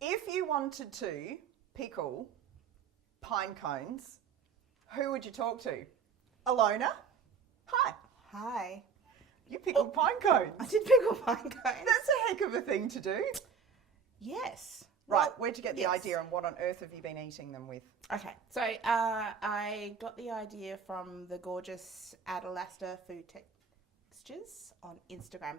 If you wanted to pickle pine cones, who would you talk to? Alona? Hi. Hi. You pickled pine cones. I did pickle pine cones. That's a heck of a thing to do. Yes. Right, Well, where'd you get the yes. idea and what on earth have you been eating them with? Okay, so I got the idea from the gorgeous Adelaster Food Textures on Instagram.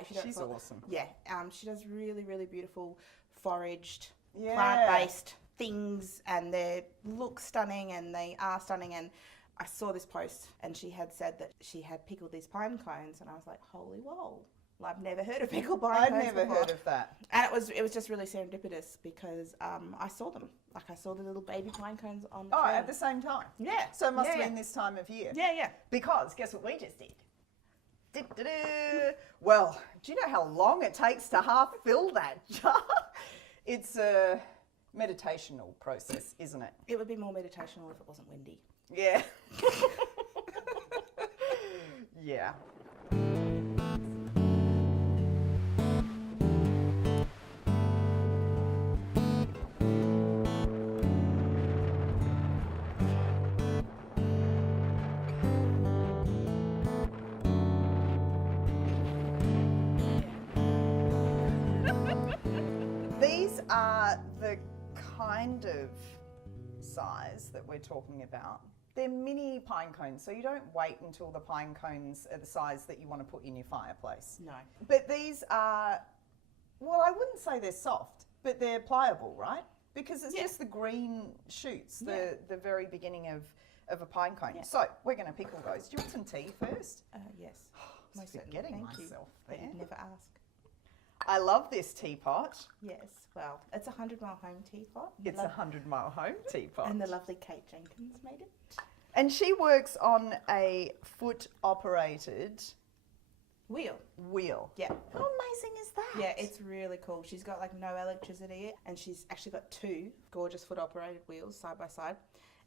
If you don't She's follow- awesome. Yeah, she does really, really beautiful foraged, Yeah. plant-based things, and they look stunning and they are stunning. And I saw this post and she had said that she had pickled these pine cones, and I was like, holy whoa. I've never heard of pickled pine I'd cones never before. heard of that. And it was just really serendipitous because I saw them. Like I saw the little baby pine cones on the Oh, tree. at the same time? Yeah. So it must Yeah, have yeah. been this time of year. Yeah. Because guess what we just did? Du-du-du. Well, do you know how long it takes to half fill that jar? It's a meditational process, isn't it? It would be more meditational if it wasn't windy. Yeah. Yeah. These are the kind of size that we're talking about. They're mini pine cones, so you don't wait until the pine cones are the size that you want to put in your fireplace. No. But these are, well, I wouldn't say they're soft, but they're pliable, right? Because it's Yeah. just the green shoots, Yeah. the very beginning of a pine cone. Yeah. So we're going to pickle those. Do you want some tea first? Yes. I was Most certainly. forgetting Thank you. myself But there. you'd never ask. I love this teapot. Yes. Well, it's a 100-mile home teapot. It's a 100-mile home teapot. And the lovely Kate Jenkins made it. And she works on a foot-operated Wheel. wheel. Yeah. How amazing is that? Yeah, it's really cool. She's got like no electricity, and she's actually got two gorgeous foot operated wheels side by side.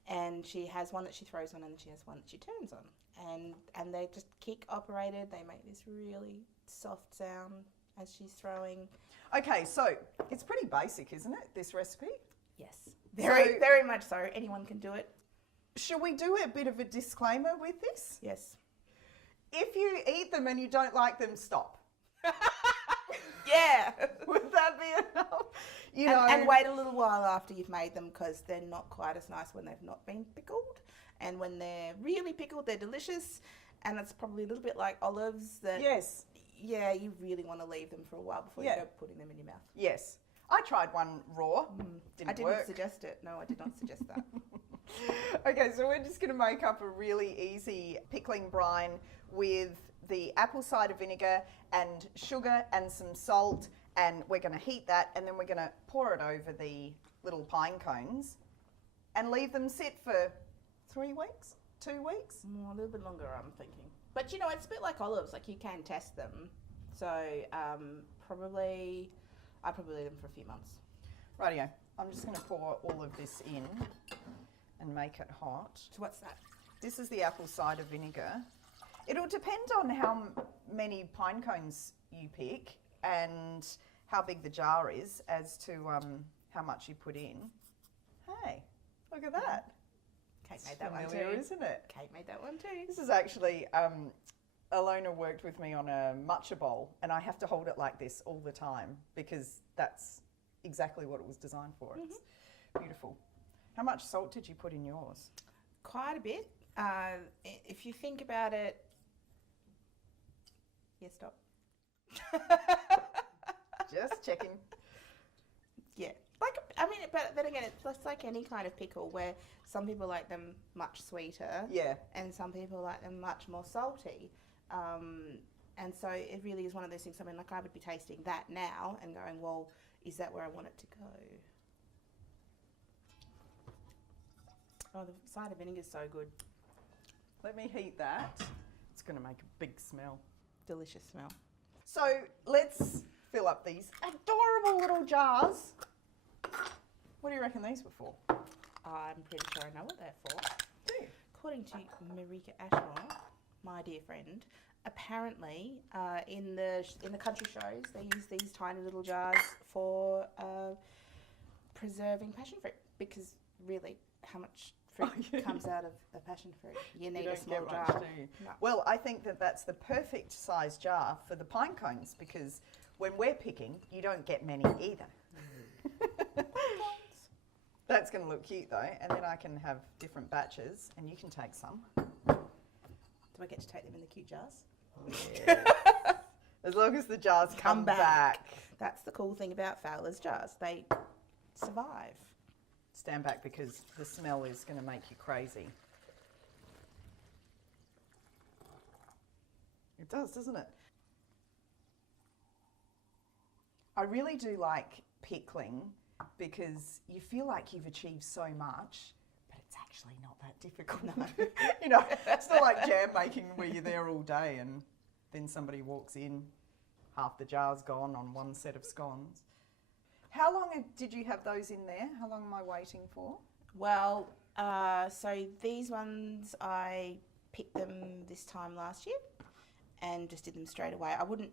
And she has one that she throws on, and she has one that she turns on. And they just kick operated. They make this really soft sound as she's throwing. Okay, so it's pretty basic, isn't it, this recipe? Yes. Very much so. Anyone can do it. Shall we do a bit of a disclaimer with this? Yes. If you eat them and you don't like them, stop. Yeah. Would that be enough? You And wait a little while after you've made them, because they're not quite as nice when they've not been pickled. And when they're really pickled, they're delicious. And it's probably a little bit like olives that, Yes, yeah, you really want to leave them for a while before Yeah. you go putting them in your mouth. yes. I tried one raw. Didn't I didn't work. suggest it. No, I did not suggest that. Okay, so we're just going to make up a really easy pickling brine with the apple cider vinegar and sugar and some salt, and we're going to heat that, and then we're going to pour it over the little pine cones and leave them sit for 3 weeks, 2 weeks. A little bit longer, I'm thinking. But you know, it's a bit like olives. Like you can test them. So I'd probably leave them for a few months. Rightio, I'm just going to pour all of this in and make it hot. So what's that? This is the apple cider vinegar. It'll depend on how many pine cones you pick and how big the jar is as to how much you put in. Hey, look at that. Kate It's made that one familiar, too. isn't it? Kate made that one too. This is actually, Alona worked with me on a matcha bowl, and I have to hold it like this all the time because that's exactly what it was designed for. It's beautiful. How much salt did you put in yours? Quite a bit. If you think about it, yeah, stop. Just checking. Yeah, like I mean, but then again, it's like any kind of pickle where some people like them much sweeter, Yeah. and some people like them much more salty. And so it really is one of those things. I mean, like I would be tasting that now and going, well, is that where I want it to go? Oh, the cider vinegar is so good. Let me heat that. It's going to make a big smell. Delicious smell. So let's fill up these adorable little jars. What do you reckon these were for? I'm pretty sure I know what they're for. Do you? According to Marika Ashmore, my dear friend, apparently in the country shows they use these tiny little jars for preserving passion fruit, because really, how much fruit comes out of a passion fruit? You need a small jar. Much, do you? No. Well, I think that that's the perfect size jar for the pine cones, because when we're picking, you don't get many either. That's going to look cute though, and then I can have different batches, and you can take some. Do I get to take them in the cute jars? Yeah. As long as the jars come back. That's the cool thing about Fowler's jars. They survive. Stand back, because the smell is going to make you crazy. It does, doesn't it? I really do like pickling, because you feel like you've achieved so much, but it's actually not that difficult. No. You know, it's not like jam making where you're there all day and then somebody walks in, half the jar's gone on one set of scones. How long did you have those in there? How long am I waiting for? Well, so these ones, I picked them this time last year and just did them straight away. I wouldn't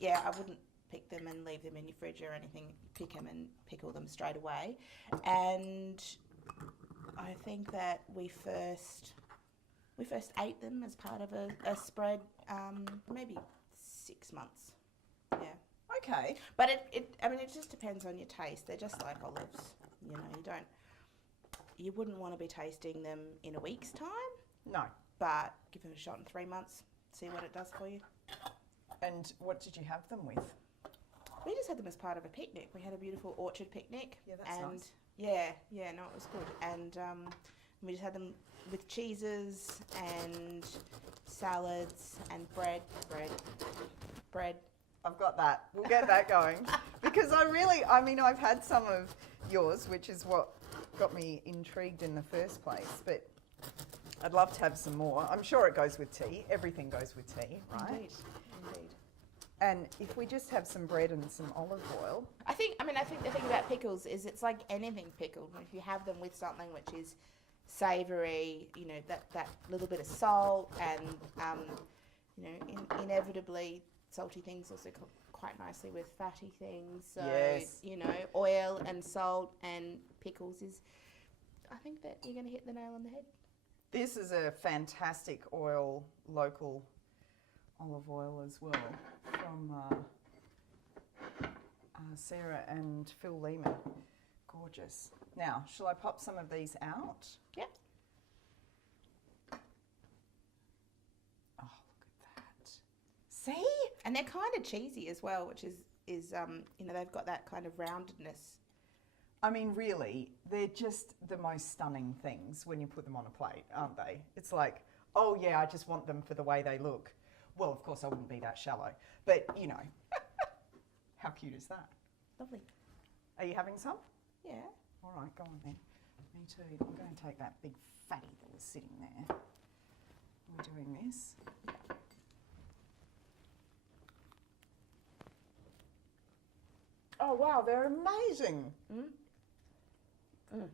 pick them and leave them in your fridge or anything. Pick them and pickle them straight away. And I think that we first ate them as part of a spread, maybe 6 months. Yeah. Okay. But it just depends on your taste. They're just like olives. You know, you wouldn't want to be tasting them in a week's time. No. But give them a shot in 3 months. See what it does for you. And what did you have them with? We just had them as part of a picnic. We had a beautiful orchard picnic. Yeah, that's nice. Yeah, no, it was good. And we just had them with cheeses and salads and bread. I've got that. We'll get that going. Because I've had some of yours, which is what got me intrigued in the first place. But I'd love to have some more. I'm sure it goes with tea. Everything goes with tea, right? Indeed. And if we just have some bread and some olive oil. I think the thing about pickles is it's like anything pickled. If you have them with something which is savoury, you know, that little bit of salt and, inevitably salty things also cook quite nicely with fatty things. So, yes. Oil and salt and pickles I think that you're going to hit the nail on the head. This is a fantastic local olive oil as well, from Sarah and Phil Lehman. Gorgeous. Now, shall I pop some of these out? Yeah. Oh, look at that. See? And they're kind of cheesy as well, which is they've got that kind of roundedness. I mean, really, they're just the most stunning things when you put them on a plate, aren't they? It's like, oh yeah, I just want them for the way they look. Well, of course, I wouldn't be that shallow, but how cute is that? Lovely. Are you having some? Yeah. All right, go on then. Me too. I'm going to take that big fatty that was sitting there. We're doing this. Oh wow, they're amazing. Mm. Mm.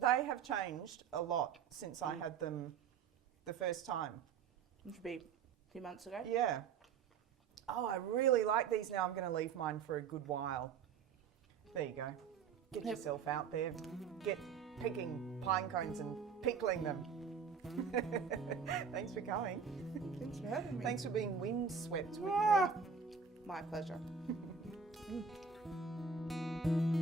They have changed a lot since I had them the first time. Which would be a few months ago. Yeah. Oh, I really like these now. I'm going to leave mine for a good while. There you go. Get yourself out there. Get picking pine cones and pickling them. Thanks for coming. Thanks for having me. Thanks for being windswept with My pleasure. me.